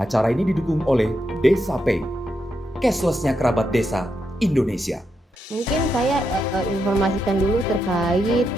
Acara ini didukung oleh Desa Pay, cashless-nya kerabat desa Indonesia. Mungkin saya informasikan dulu terkait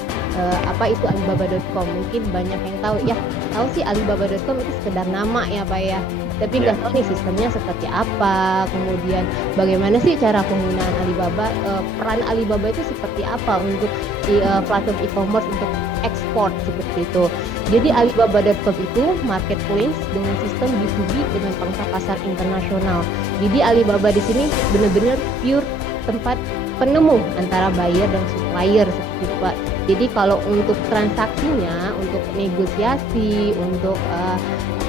apa itu Alibaba.com. Mungkin banyak yang tahu ya. Tahu sih Alibaba.com itu sekedar nama ya Pak ya. Tapi nggak tahu nih sistemnya seperti apa. Kemudian bagaimana sih cara penggunaan Alibaba? Peran Alibaba itu seperti apa untuk di platform e-commerce untuk ekspor seperti itu. Jadi Alibaba.com itu marketplace dengan sistem B2B dengan pangsa pasar internasional. Jadi Alibaba di sini benar-benar pure tempat penemu antara buyer dan supplier seperti itu Pak. Jadi kalau untuk transaksinya, untuk negosiasi, untuk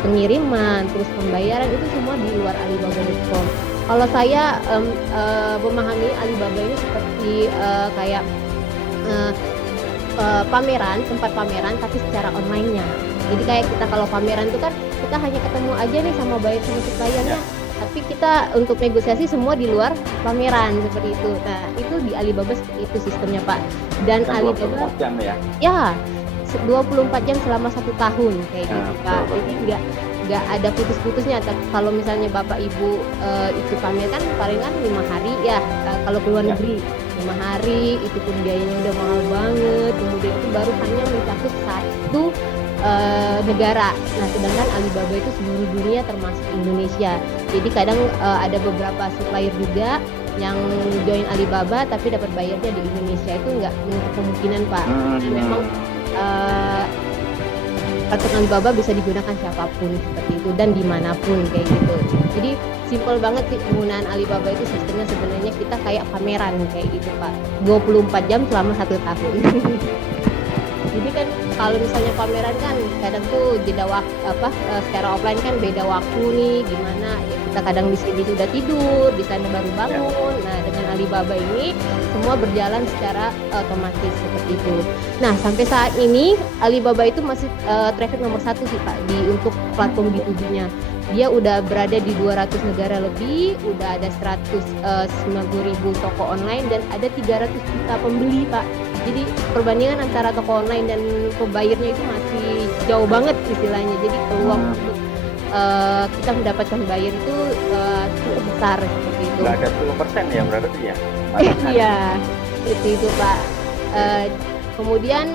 pengiriman, terus pembayaran itu semua di luar Alibaba.com. Kalau saya memahami Alibaba ini seperti kayak pameran, tempat pameran tapi secara online-nya. Jadi kayak kita kalau pameran itu kan kita hanya ketemu aja nih sama buyer sama suppliernya. Tapi kita untuk negosiasi semua di luar pameran seperti itu. Nah, itu di Alibaba seperti itu sistemnya, Pak. Dan Alibaba 24 jam ya? Ya, 24 jam selama 1 tahun kayak gitu, Pak. Jadi nggak ada putus-putusnya. Kalau misalnya Bapak Ibu itu pamer kan paling kan 5 hari ya, kalau ke luar negeri 5 hari itu pun biayanya udah mahal banget. Kemudian itu baru hanya mencakup satu negara. Nah, sedangkan Alibaba itu seluruh dunia termasuk Indonesia. Jadi kadang ada beberapa supplier juga yang join Alibaba tapi dapat bayarnya di Indonesia, itu nggak menutup kemungkinan Pak. Karena memang platform Alibaba bisa digunakan siapapun seperti itu dan dimanapun kayak gitu. Jadi simple banget sih penggunaan Alibaba itu, sistemnya sebenarnya kita kayak pameran kayak gitu Pak. 24 jam selama 1 tahun. Jadi kan kalau misalnya pameran kan kadang tuh jeda waktu secara offline kan beda waktu nih, gimana ya, kita kadang di sini sudah tidur, di sana baru bangun. Nah, dengan Alibaba ini semua berjalan secara otomatis seperti itu. Nah, sampai saat ini Alibaba itu masih traffic nomor 1 sih Pak untuk platform B2B-nya. Dia udah berada di 200 negara lebih, udah ada 190.000 toko online dan ada 300 juta pembeli Pak. Jadi perbandingan antara toko online dan pembayarnya itu masih jauh banget istilahnya. Jadi peluang untuk kita mendapatkan buyer itu cukup besar seperti itu. Nggak ada 10% ya berarti ya? Iya, itu Pak. Kemudian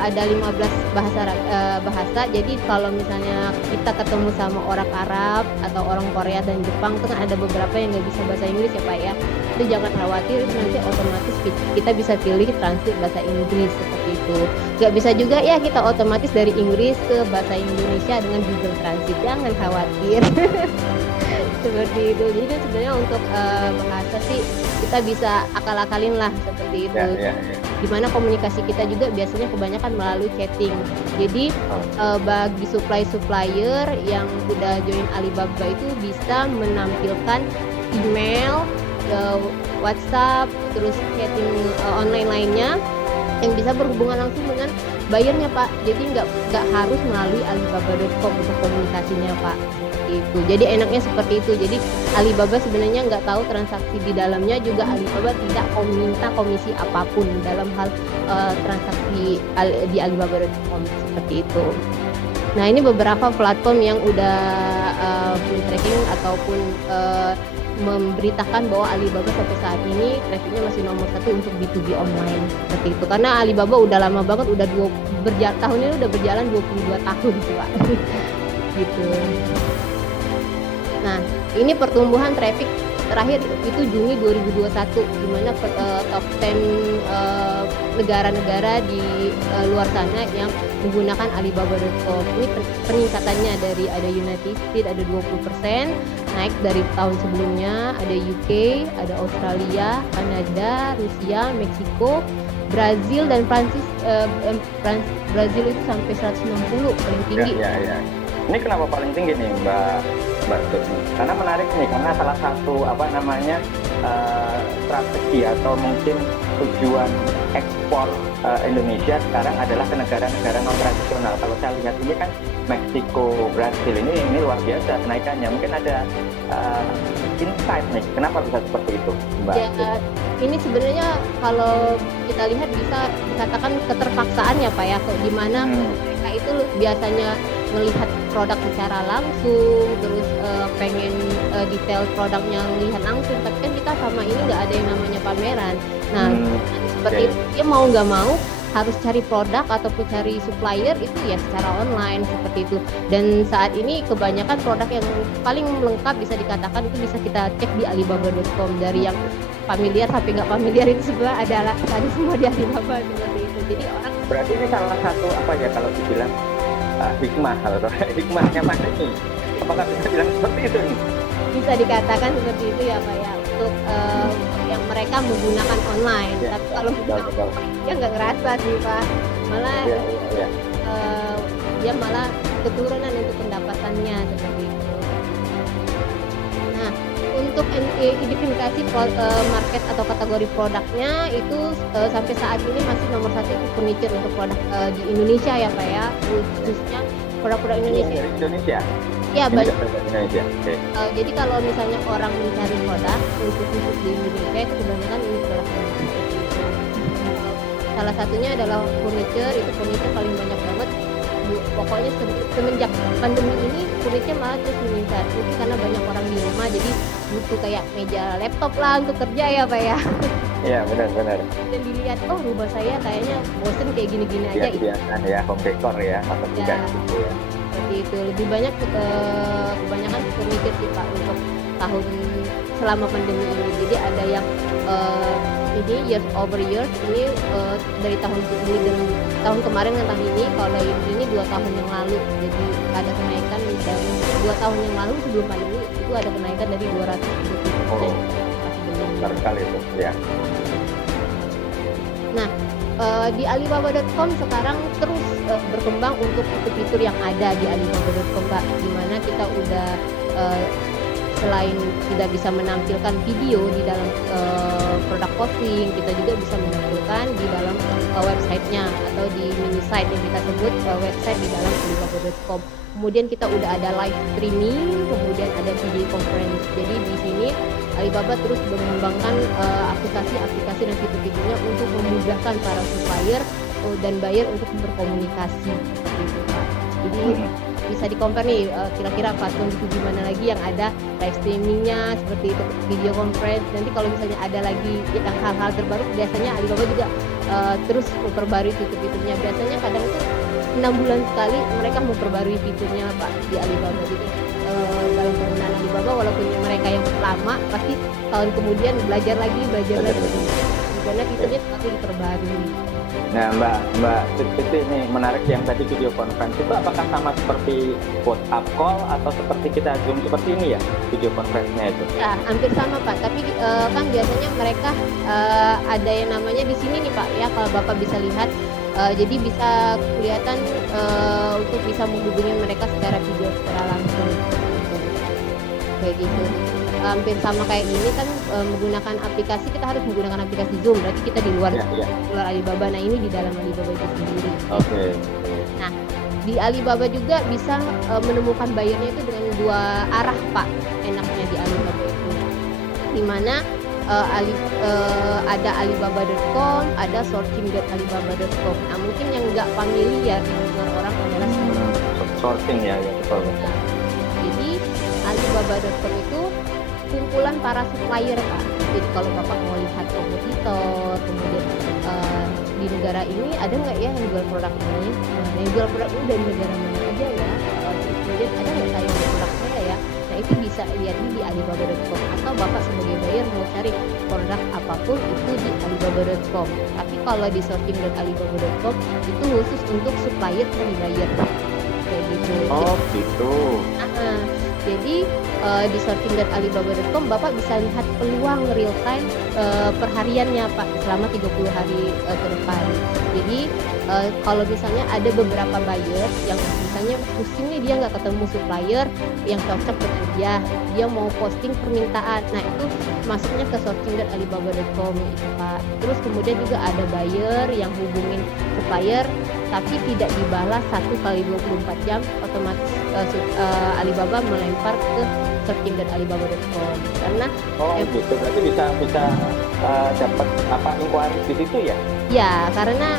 ada 15 bahasa. Jadi kalau misalnya kita ketemu sama orang Arab atau orang Korea dan Jepang itu kan ada beberapa yang nggak bisa bahasa Inggris ya Pak ya. Itu jangan khawatir, itu nanti otomatis kita bisa pilih translate bahasa Inggris seperti itu. Nggak bisa juga ya kita otomatis dari Inggris ke bahasa Indonesia dengan Google Translate, jangan khawatir. Seperti itu. Jadi kan sebenarnya untuk bahasa sih kita bisa akal-akalin lah seperti itu. Dimana komunikasi kita juga biasanya kebanyakan melalui chatting. Jadi bagi supplier yang udah join Alibaba itu bisa menampilkan email, WhatsApp, terus chatting online lainnya yang bisa berhubungan langsung dengan buyernya Pak. Jadi nggak harus melalui Alibaba.com untuk komunikasinya Pak. Itu. Jadi enaknya seperti itu. Jadi Alibaba sebenarnya nggak tahu transaksi di dalamnya, juga Alibaba tidak minta komisi apapun dalam hal transaksi di Alibaba.com seperti itu. Nah, ini beberapa platform yang udah tracking ataupun memberitakan bahwa Alibaba sampai saat ini trafficnya masih nomor 1 untuk B2B online seperti itu. Karena Alibaba udah lama banget, tahun ini udah berjalan 22 tahun sih Pak. Gitu. Nah, ini pertumbuhan traffic terakhir itu Juni 2021, di mana top 10 negara-negara di luar sana yang menggunakan Alibaba.com. Ini peningkatannya dari ada United States ada 20%, naik dari tahun sebelumnya, ada UK, ada Australia, Kanada, Rusia, Meksiko, Brazil dan Prancis. Brazil itu sampai 160 paling tinggi. Ini kenapa paling tinggi nih Mbak Tutni? Karena menarik nih, karena salah satu strategi atau mungkin tujuan ekspor Indonesia sekarang adalah ke negara-negara non tradisional. Kalau saya lihat ini kan Meksiko, Brazil ini luar biasa kenaikannya. Mungkin ada insight nih, kenapa bisa seperti itu Mbak? Ya, ini sebenarnya kalau kita lihat bisa dikatakan keterpaksaan ya Pak ya, di mana mereka itu biasanya melihat produk secara langsung, terus pengen detail produknya lihat langsung, tapi kan kita sama ini nggak ada yang namanya pameran. Nah, seperti itu dia mau nggak mau harus cari produk ataupun cari supplier itu ya secara online seperti itu. Dan saat ini kebanyakan produk yang paling lengkap bisa dikatakan itu bisa kita cek di alibaba.com, dari yang familiar sampai nggak familiar itu sebenarnya ada semua di Alibaba seperti itu. Jadi orang Berarti ini salah satu apa ya kalau dibilang hikmah atau hikmahnya pandemi. Apakah bisa bilang seperti itu nih? bisa dikatakan seperti itu ya Pak ya, untuk yang mereka menggunakan online. Ya, Tapi kalau betul, menggunakan betul. offline dia nggak ngerasa sih Pak, malah Ya, ya. dia malah keturunan untuk pendapatannya seperti itu. Nah, untuk identifikasi market atau kategori produknya itu sampai saat ini masih nomor satu itu furniture untuk produk di Indonesia ya Pak ya, khususnya produk-produk Indonesia. Dari Indonesia. Ya Ini banyak. dari Indonesia. Oke. Jadi kalau misalnya orang mencari produk untuk di Indonesia itu kebanyakan ini produk seperti itu. Salah satunya adalah furniture, itu furniture paling banyak banget. Pokoknya semenjak pandemi ini furniture malah terus meningkat. Mungkin karena banyak orang di rumah jadi butuh kayak meja laptop lah untuk kerja ya Pak ya. Iya, benar-benar. Dan dilihat oh rumah saya kayaknya bosen kayak gini-gini Ya, aja. kebiasaan ya, home decor ya, atau Ya. juga gitu ya. Seperti itu, lebih banyak kebanyakan furniture sih Pak untuk tahun selama pandemi ini. Jadi ada yang ini years over years ini dari tahun ini dan tahun kemarin dan tahun ini. Kalau yang ini 2 tahun yang lalu, jadi ada kenaikan dari 2 tahun yang lalu sebelum pandemi itu ada kenaikan dari 230%. Oh. Masih belum. Besar sekali itu. Ya. Nah, di alibaba.com sekarang terus berkembang untuk fitur-fitur yang ada di alibaba.com Pak, di mana kita udah selain tidak bisa menampilkan video di dalam produk posting, kita juga bisa menampilkan di dalam websitenya atau di mini site yang kita sebut website di dalam alibaba.com. Kemudian kita udah ada live streaming, kemudian ada video conference. Jadi di sini Alibaba terus mengembangkan aplikasi-aplikasi dan fitur-fiturnya untuk memudahkan para supplier dan buyer untuk berkomunikasi seperti itu Pak. Jadi bisa di-compare nih kira-kira platform itu gimana lagi yang ada live streamingnya seperti itu, video conference. Nanti kalau misalnya ada lagi yang hal-hal terbaru, biasanya Alibaba juga terus memperbarui fitur-fiturnya. Biasanya kadang tuh 6 bulan sekali mereka memperbarui fiturnya Pak di Alibaba. Jadi dalam penggunaan Alibaba walaupun mereka yang lama pasti tahun kemudian belajar lagi karena fiturnya selalu diperbarui. Nah, Mbak Titi ini menarik yang tadi video conference itu apakah sama seperti WhatsApp call atau seperti kita Zoom seperti ini ya video conference-nya itu? Ya, hampir sama Pak, tapi kan biasanya mereka ada yang namanya di sini nih Pak ya, kalau Bapak bisa lihat jadi bisa kelihatan untuk bisa menghubungi mereka secara video secara langsung kayak gitu. Hampir sama kayak ini kan menggunakan aplikasi, kita harus menggunakan aplikasi Zoom, berarti kita di luar luar Alibaba. Nah ini di dalam Alibaba itu sendiri. Oke. Nah di Alibaba juga bisa menemukan bayarnya itu dengan 2 arah Pak, enaknya di Alibaba itu, dimana ada alibaba.com, ada sourcing.alibaba.com. Nah mungkin yang nggak familiar dengan orang adalah Sourcing ya betul. Nah, jadi alibaba.com itu kumpulan para supplier Pak. Jadi kalau Bapak mau lihat kompetitor, kemudian di negara ini ada nggak ya yang jual produk ini? Nah, yang jual produk ini dari negara mana aja ya? Kemudian ada nggak tayang produk saya ya? Nah itu bisa lihat di alibaba.com, atau Bapak sebagai buyer mau cari produk apapun itu di alibaba.com. Tapi kalau di sourcing.alibaba.com itu khusus untuk supplier dan buyer kayak gitu. Oh gitu. Jadi di sourcing.alibaba.com Bapak bisa lihat peluang real time perhariannya Pak selama 30 hari ke depan. Jadi kalau misalnya ada beberapa buyer yang misalnya pusing nih dia nggak ketemu supplier yang cocok dengan dia mau posting permintaan. Nah itu masuknya ke sourcing.alibaba.com itu Pak. Terus kemudian juga ada buyer yang hubungin supplier tapi tidak dibalas 1 kali 24 jam, otomatis Alibaba melempar ke searching.alibaba.com karena gitu berarti bisa dapat inquiry di situ ya? Ya karena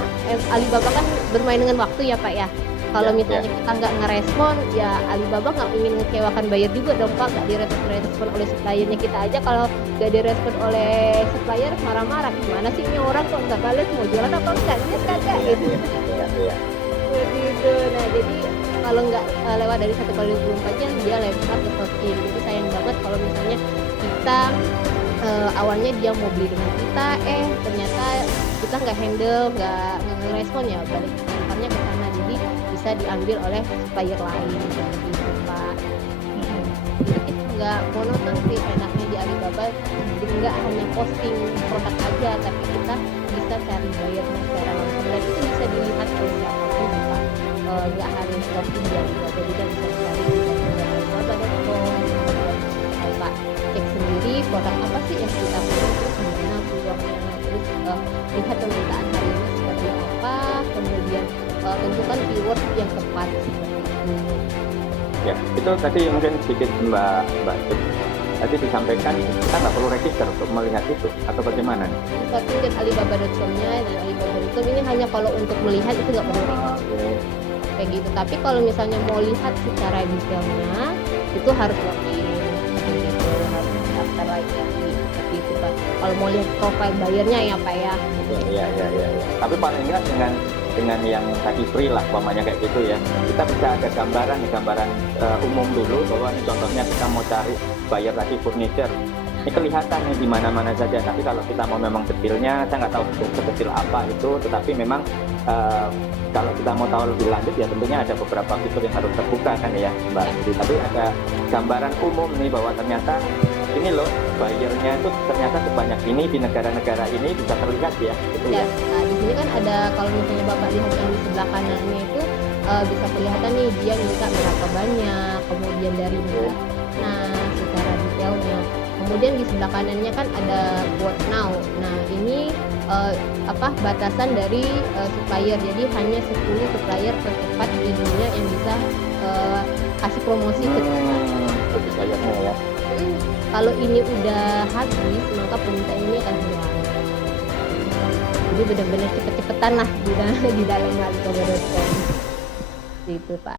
Alibaba kan bermain dengan waktu ya Pak ya. Kalau Ya, misalnya kita nggak ngerespon, ya Alibaba nggak ingin ngecewakan buyer juga dong Pak, nggak direspon oleh suppliernya kita aja kalau nggak direspon oleh supplier marah-marah, gimana sih ini orang kok nggak bales, mau jualan apa enggak, ini kagak Iya, gitu. iya, iya, iya. Seperti itu. Nah jadi kalau nggak lewat dari 1 kali 24 jam dia lempar ke closing. Jadi sayang banget kalau misalnya kita awalnya dia mau beli dengan kita, ternyata kita nggak handle, nggak ngerespon, ya balik lemparnya ke sana. Jadi bisa diambil oleh supplier lain gitu Pak. Jadi kita nggak monoton sih enaknya di Alibaba. Jadi nggak hanya posting produk aja, tapi kita bisa cari buyernya secara langsung dan itu bisa dilihat oleh siapapun sih Pak. Nggak harus shopping di Alibaba, juga bisa cari di alibaba.com. Kemudian Bapak cek sendiri produk apa sih yang kita punya, terus gimana peluangnya, terus lihat permintaan hari ini seperti apa, kemudian tentukan keyword yang tepat seperti itu. Ya, itu tadi mungkin sedikit Mbak Cip. Tadi disampaikan kita nggak perlu register untuk melihat itu atau bagaimana nih? Tapi lihat alibaba.com-nya dan alibaba.com ini hanya kalau untuk melihat itu nggak perlu register. Oke. Kayak gitu. Tapi kalau misalnya mau lihat secara detailnya itu harus login gitu, harus daftar lagi seperti itu Pak. Kalau mau lihat profile bayarnya ya Pak ya. Iya, iya, iya, iya. Tapi paling enggak dengan yang tadi free lah, umpamanya kayak gitu ya. Kita bisa ada gambaran umum dulu bahwa ini contohnya kita mau cari buyer tadi furniture. Ini kelihatan nih di mana-mana saja. Tapi kalau kita mau memang detailnya, saya nggak tahu sekecil apa itu. Tetapi memang kalau kita mau tahu lebih lanjut ya tentunya ada beberapa fitur yang harus terbuka kan ya Mbak. Tapi ada gambaran umum nih bahwa ternyata ini loh buyernya itu ternyata sebanyak ini di negara-negara ini bisa terlihat ya. Gitu Ya, ya. nah di sini kan ada, kalau misalnya Bapak lihat yang di sebelah kanannya itu bisa kelihatan nih dia minta berapa banyak, kemudian dari mana secara detailnya. Kemudian di sebelah kanannya kan ada quote now. Nah ini batasan dari supplier. Jadi hanya 10 supplier tercepat di dunia yang bisa kasih promosi ke kita. Itu buyernya ya. Kalau ini udah habis, maka permintaan ini akan hilang. Jadi benar-benar cepet-cepetan lah di dalam Alibaba.com. Gitu Pak.